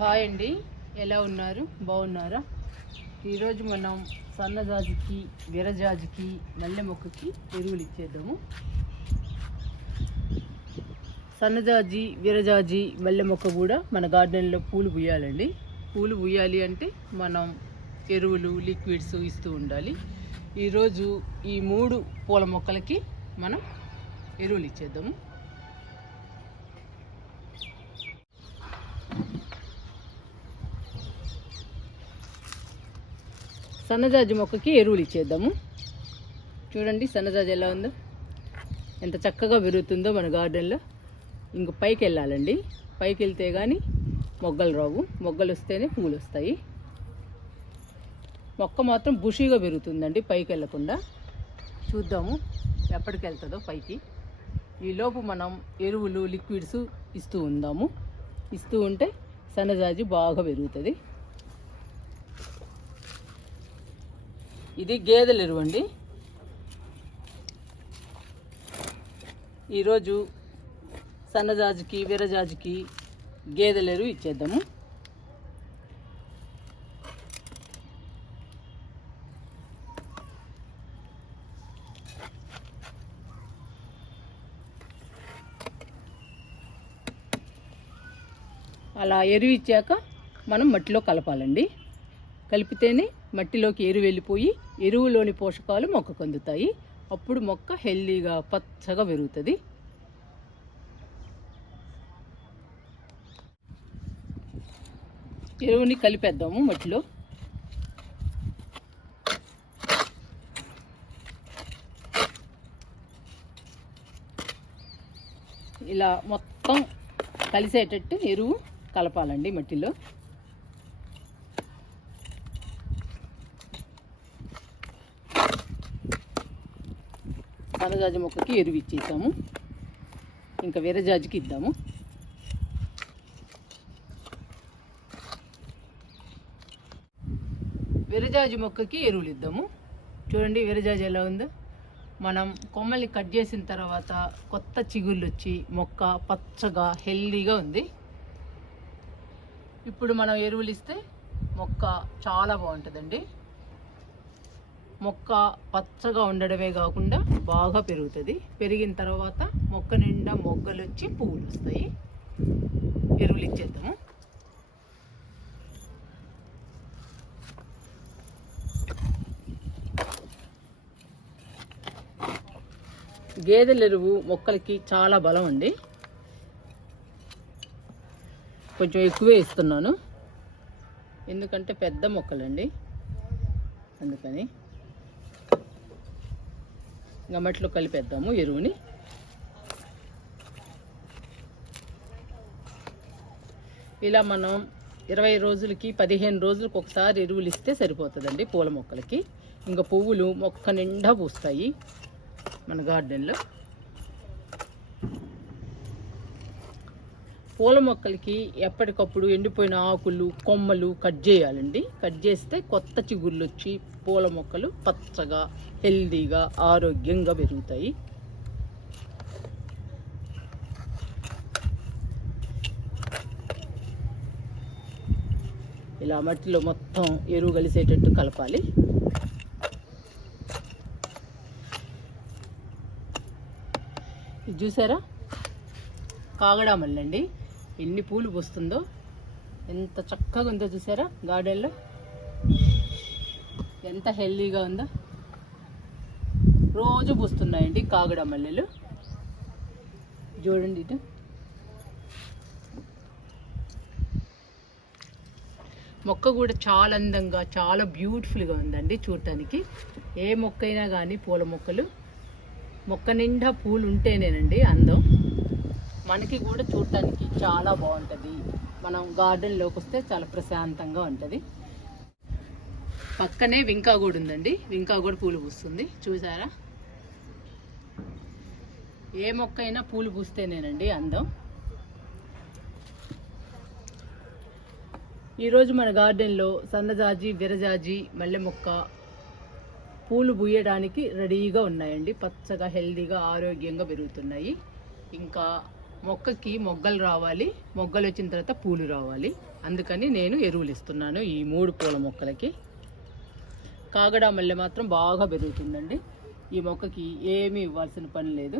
Hi అండి, ఎలా ఉన్నారు? బాగున్నారా? ఈరోజు మనం సన్నజాజికి, విరజాజికి, మల్లె మొక్కకి ఎరువులు ఇచ్చేద్దాము. సన్నజాజి, విరజాజి, మల్లె మొక్క కూడా మన గార్డెన్లో పూలు పూయాలండి. పూలు పూయాలి అంటే మనం ఎరువులు, లిక్విడ్స్ ఇస్తూ ఉండాలి. ఈరోజు ఈ 3 పూల మొక్కలకి మనం ఎరువులు ఇచ్చేద్దాము. సన్నజాజి మొక్కకి ఎరువులు ఇచ్చేద్దాము. చూడండి సన్నజాజి ఎలా ఉందో, ఎంత చక్కగా పెరుగుతుందో మన గార్డెన్లో. ఇంక పైకి వెళ్ళాలండి. పైకి వెళ్తే కానీ మొగ్గలు రావు. మొగ్గలు వస్తేనే పూలు వస్తాయి. మొక్క మాత్రం బుషీగా పెరుగుతుందండి పైకి వెళ్ళకుండా. చూద్దాము ఎప్పటికి వెళ్తుందో పైకి. ఈలోపు మనం ఎరువులు, లిక్విడ్స్ ఇస్తూ ఉందాము. ఇస్తూ ఉంటే సన్నజాజి బాగా పెరుగుతుంది. ఇది గేదెల ఎరువు అండి. ఈరోజు సన్నజాజికి, విరజాజికి గేదెల ఎరువు ఇచ్చేద్దాము. అలా ఎరువు ఇచ్చాక మనం మట్టిలో కలపాలండి. కలిపితేనే మట్టిలోకి ఎరువు వెళ్ళిపోయి ఎరువులోని పోషకాలు మొక్కకు అందుతాయి. అప్పుడు మొక్క హెల్దీగా పచ్చగా పెరుగుతుంది. ఎరువుని కలిపేద్దాము మట్టిలో. ఇలా మొత్తం కలిసేటట్టు ఎరువు కలపాలండి మట్టిలో. సన్నజాజి మొక్కకి ఎరువు ఇచ్చేసాము. ఇంకా విరజాజికి ఇద్దాము. విరజాజి మొక్కకి ఎరువులు ఇద్దాము. చూడండి విరజాజి ఎలా ఉందో. మనం కొమ్మల్ని కట్ చేసిన తర్వాత కొత్త చిగుళ్ళు వచ్చి మొక్క పచ్చగా హెల్దీగా ఉంది. ఇప్పుడు మనం ఎరువులు ఇస్తే మొక్క చాలా బాగుంటుందండి. మొక్క పచ్చగా ఉండడమే కాకుండా బాగా పెరుగుతుంది. పెరిగిన తర్వాత మొక్క నిండా మొగ్గలు వచ్చి పువ్వులు వస్తాయి. ఎరువులు ఇచ్చేద్దాము. గేదెల ఎరువు మొక్కలకి చాలా బలం అండి. కొంచెం ఎక్కువే ఇస్తున్నాను, ఎందుకంటే పెద్ద మొక్కలండి, అందుకని. గమట్లో కలిపేద్దాము ఎరువుని. ఇలా మనం 20 రోజులకి 15 రోజులకు ఒకసారి ఎరువులు ఇస్తే సరిపోతుందండి పూల మొక్కలకి. ఇంకా పువ్వులు మొక్క నిండా పూస్తాయి మన గార్డెన్లో. పూల మొక్కలకి ఎప్పటికప్పుడు ఎండిపోయిన ఆకులు, కొమ్మలు కట్ చేయాలండి. కట్ చేస్తే కొత్త చిగుర్లు వచ్చి పూల మొక్కలు పచ్చగా, హెల్దీగా, ఆరోగ్యంగా పెరుగుతాయి. ఇలా మట్టిలో మొత్తం ఎరువు కలిసేటట్టు కలపాలి. ఇది చూసారా, కాగడా మల్లండి. ఎన్ని పూలు పూస్తుందో, ఎంత చక్కగా ఉందో చూసారా. గార్డెన్లో ఎంత హెల్దీగా ఉందో. రోజు పూస్తున్నాయండి కాగడా మల్లెలు. చూడండి ఇటు. మొక్క కూడా చాలా అందంగా, చాలా బ్యూటిఫుల్గా ఉందండి చూడటానికి. ఏ మొక్క అయినా కానీ పూల మొక్కలు, మొక్క నిండా పూలు ఉంటేనేనండి అందం. మనకి కూడా చూడటానికి చాలా బాగుంటుంది. మనం గార్డెన్లోకి వస్తే చాలా ప్రశాంతంగా ఉంటుంది. పక్కనే వింకా కూడా ఉందండి. వింకా కూడా పూలు పూస్తుంది చూసారా. ఏ మొక్క అయినా పూలు పూస్తేనేనండి అందం. ఈరోజు మన గార్డెన్లో సన్నజాజి, విరజాజి, మల్లె మొక్క పూలు పూయడానికి రెడీగా ఉన్నాయండి. పచ్చగా, హెల్దీగా, ఆరోగ్యంగా పెరుగుతున్నాయి. ఇంకా మొక్కకి మొగ్గలు రావాలి. మొగ్గలు వచ్చిన తర్వాత పూలు రావాలి. అందుకని నేను ఎరువులు ఇస్తున్నాను ఈ 3 పూల మొక్కలకి. కాగడ మల్లె మాత్రం బాగా పెరుగుతుందండి. ఈ మొక్కకి ఏమీ ఇవ్వాల్సిన పని లేదు,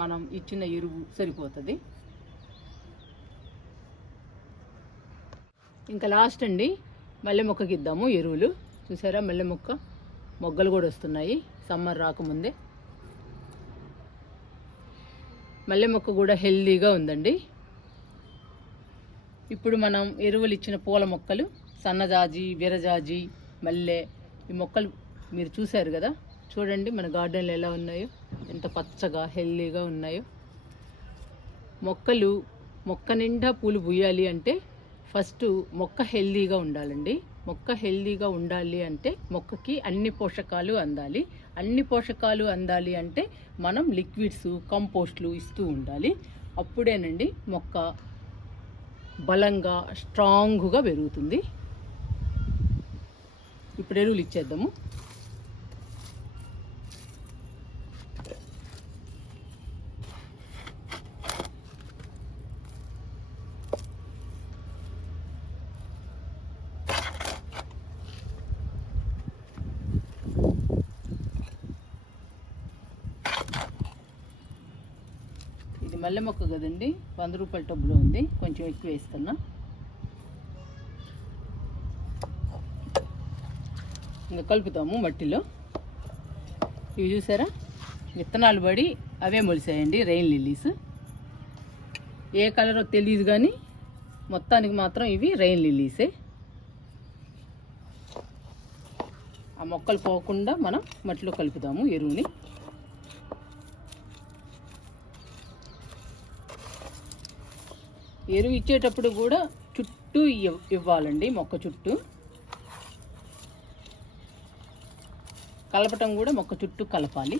మనం ఇచ్చిన ఎరువు సరిపోతుంది. ఇంకా లాస్ట్ అండి, మల్లె మొక్కకి ఇద్దాము ఎరువులు. చూసారా మల్లె మొక్క మొగ్గలు కూడా వస్తున్నాయి సమ్మర్ రాకముందే. మల్లె మొక్క కూడా హెల్దీగా ఉందండి. ఇప్పుడు మనం ఎరువులు ఇచ్చిన పూల మొక్కలు సన్నజాజి, విరజాజి, మల్లె, ఈ మొక్కలు మీరు చూశారు కదా. చూడండి మన గార్డెన్లో ఎలా ఉన్నాయో, ఎంత పచ్చగా హెల్దీగా ఉన్నాయో. మొక్క నిండా పూలు పూయాలి అంటే ఫస్ట్ మొక్క హెల్దీగా ఉండాలండి. మొక్క హెల్దీగా ఉండాలి అంటే మొక్కకి అన్ని పోషకాలు అందాలి. అన్ని పోషకాలు అందాలి అంటే మనం లిక్విడ్స్, కంపోస్ట్లు ఇస్తూ ఉండాలి. అప్పుడేనండి మొక్క బలంగా స్ట్రాంగ్గా పెరుగుతుంది. ఇప్పుడు ఎరువులు ఇచ్చేద్దాము. ఇది మల్లె మొక్క కదండి, 100 రూపాయల టబ్బులో ఉంది, కొంచెం ఎక్కువ వేస్తున్నా. ఇంకా కలుపుతాము మట్టిలో. ఇవి చూసారా విత్తనాలు పడి అవే మొలిసాయండి, రెయిన్ లిల్లీస్. ఏ కలరో తెలియదు కానీ మొత్తానికి మాత్రం ఇవి రెయిన్ లిల్లీసే. ఆ మొక్కలు పోకుండా మనం మట్టిలో కలుపుతాము ఎరువుని. ఎరువు ఇచ్చేటప్పుడు కూడా చుట్టూ ఇవ్వాలండి, మొక్క చుట్టూ కలపటం కూడా మొక్క చుట్టూ కలపాలి.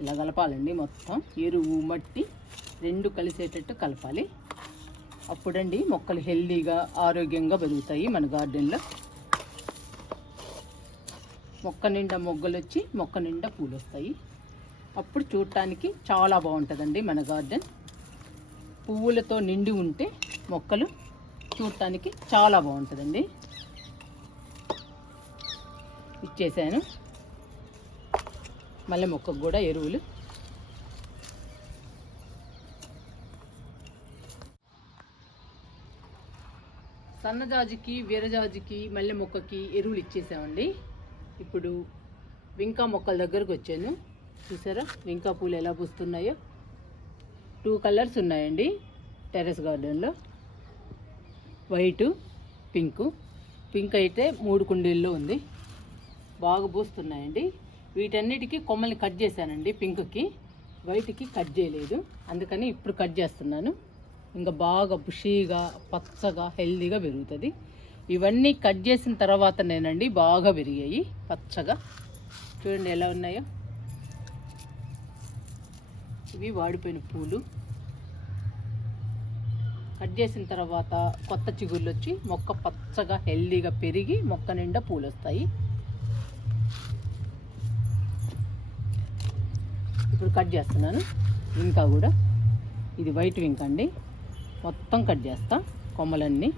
ఇలా కలపాలండి, మొత్తం ఎరువు మట్టి 2 కలిసేటట్టు కలపాలి. అప్పుడండి మొక్కలు హెల్దీగా ఆరోగ్యంగా పెరుగుతాయి మన గార్డెన్లో. మొక్క నిండా మొగ్గలు వచ్చి మొక్క నిండా పూలు వస్తాయి. అప్పుడు చూడటానికి చాలా బాగుంటుందండి మన గార్డెన్. పువ్వులతో నిండి ఉంటే మొక్కలు చూడటానికి చాలా బాగుంటుందండి. ఇచ్చేసాను మల్లె మొక్కకు కూడా ఎరువులు. సన్నజాజికి, వీరజాజికి, మల్లె మొక్కకి ఎరువులు ఇచ్చేసామండి. ఇప్పుడు వింకా మొక్కల దగ్గరకు వచ్చాను. చూసారా వింకా పూలు ఎలా పూస్తున్నాయో. 2 కలర్స్ ఉన్నాయండి టెర్రస్ గార్డెన్లో, వైటు, పింకు. పింక్ అయితే 3 కుండీల్లో ఉంది, బాగా పూస్తున్నాయండి. వీటన్నిటికీ కొమ్మల్ని కట్ చేశానండి. పింక్కి, వైట్కి కట్ చేయలేదు, అందుకని ఇప్పుడు కట్ చేస్తున్నాను. ఇంకా బాగా బుషీగా పచ్చగా హెల్దీగా పెరుగుతుంది. ఇవన్నీ కట్ చేసిన తర్వాతనేనండి బాగా పెరిగాయి పచ్చగా. చూడండి ఎలా ఉన్నాయో. ఇవి వాడిపోయిన పూలు. కట్ చేసిన తర్వాత కొత్త చిగుళ్ళు వచ్చి మొక్క పచ్చగా హెల్దీగా పెరిగి మొక్క నిండా పూలు వస్తాయి. ఇప్పుడు కట్ చేస్తున్నాను వింకా కూడా. ఇది వైట్ వింక్ అండి, మొత్తం కట్ చేస్తా కొమ్మలన్నీ.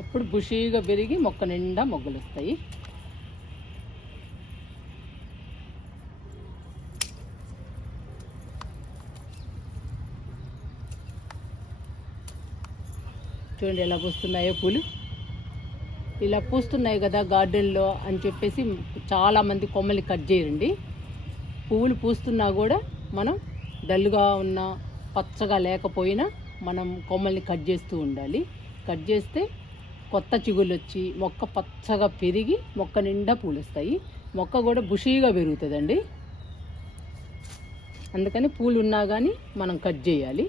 అప్పుడు బుషీగా పెరిగి మొక్క నిండా మొగ్గలు వస్తాయి. చూడండి ఎలా పూస్తున్నాయో పూలు. ఇలా పూస్తున్నాయి కదా గార్డెన్లో అని చెప్పేసి చాలామంది కొమ్మల్ని కట్ చేయరండి. పువ్వులు పూస్తున్నా కూడా మనం డల్గా ఉన్న పచ్చగా లేకపోయినా మనం కొమ్మల్ని కట్ చేస్తూ ఉండాలి. కట్ చేస్తే కొత్త చిగుళ్ళు వచ్చి మొక్క పచ్చగా పెరిగి మొక్క నిండా పూలు వస్తాయి. మొక్క కూడా బుషీగా పెరుగుతుందండి. అందుకని పూలు ఉన్నా కానీ మనం కట్ చేయాలి.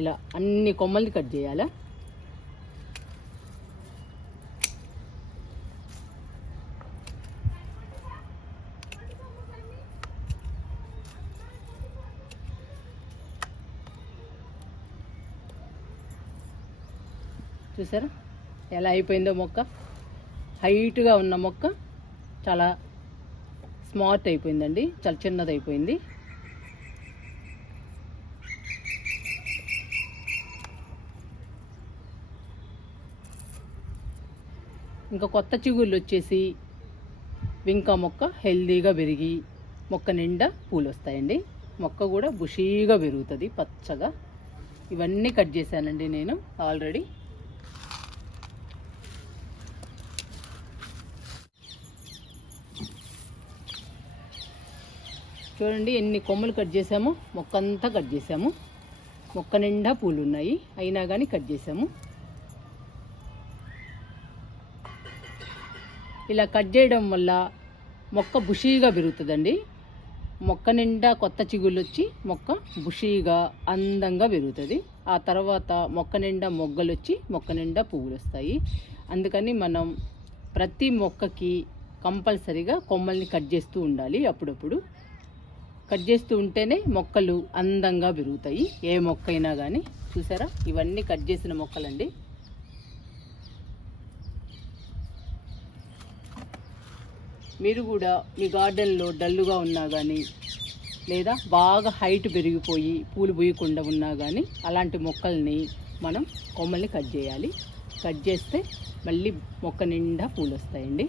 ఇలా అన్ని కొమ్మల్ని కట్ చేయాలా. చూసారా ఎలా అయిపోయిందో మొక్క. హైట్గా ఉన్న మొక్క చాలా స్మార్ట్ అయిపోయిందండి, చాలా చిన్నది అయిపోయింది. ఇంకా కొత్త చిగుళ్ళు వచ్చేసి ఇంకా మొక్క హెల్దీగా పెరిగి మొక్క నిండా పూలు వస్తాయండి. మొక్క కూడా బుషీగా పెరుగుతుంది పచ్చగా. ఇవన్నీ కట్ చేశానండి నేను ఆల్రెడీ. చూడండి ఎన్ని కొమ్మలు కట్ చేసాము, మొక్క అంతా కట్ చేసాము. మొక్క నిండా పూలు ఉన్నాయి, అయినా కానీ కట్ చేసాము. ఇలా కట్ చేయడం వల్ల మొక్క బుషీగా పెరుగుతుందండి. మొక్క నిండా కొత్త చిగుళ్ళు వచ్చి మొక్క బుషీగా అందంగా పెరుగుతుంది. ఆ తర్వాత మొక్క నిండా మొగ్గలు వచ్చి మొక్క నిండా పువ్వులు వస్తాయి. అందుకని మనం ప్రతి మొక్కకి కంపల్సరీగా కొమ్మల్ని కట్ చేస్తూ ఉండాలి. అప్పుడప్పుడు కట్ చేస్తూ ఉంటేనే మొక్కలు అందంగా పెరుగుతాయి, ఏ మొక్క అయినా కానీ. చూసారా ఇవన్నీ కట్ చేసిన మొక్కలండి. మీరు కూడా మీ గార్డెన్లో డల్లుగా ఉన్నా కానీ, లేదా బాగా హైట్ పెరిగిపోయి పూలు పూయకుండా ఉన్నా కానీ, అలాంటి మొక్కల్ని మనం కొమ్మల్ని కట్ చేయాలి. కట్ చేస్తే మళ్ళీ మొక్క నిండా పూలు వస్తాయండి.